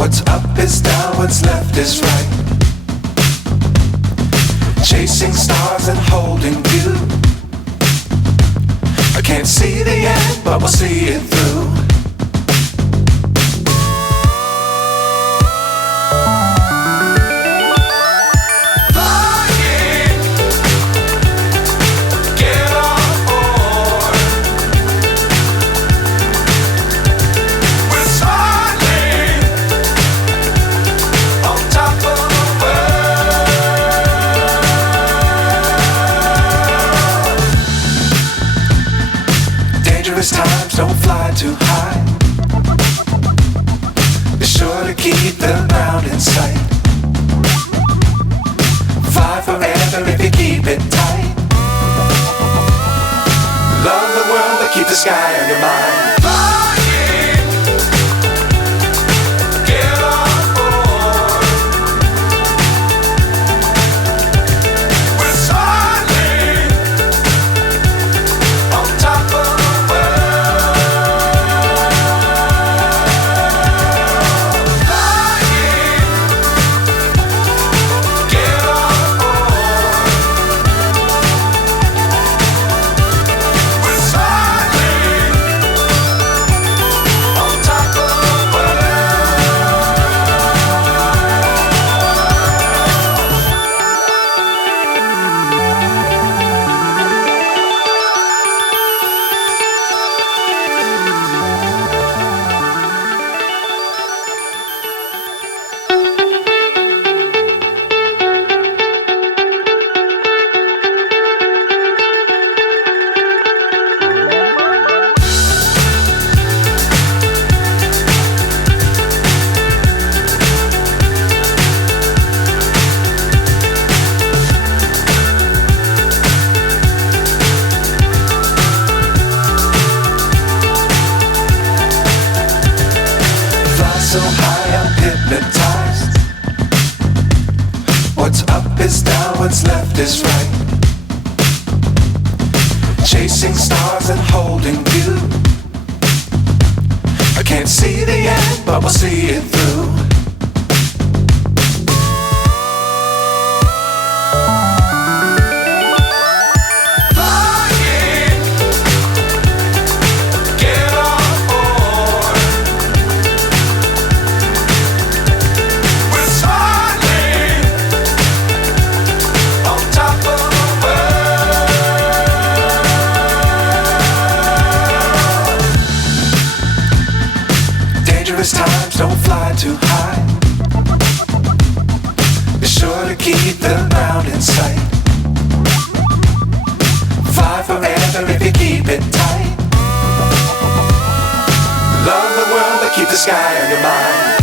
What's up is down, what's left is right. Chasing stars and holding you. I can't see the end, but we'll see it through. Dangerous times, don't fly too high. Be sure to keep the ground in sight. Fly forever if you keep it tight. Love the world, but keep the sky on your mind. So high I'm hypnotized. What's up is down, what's left is right. Chasing stars and holding you. I can't see the end, but we'll see it through. Dangerous times, don't fly too high. Be sure to keep the ground in sight. Fly forever if you keep it tight. Love the world, but keep the sky on your mind.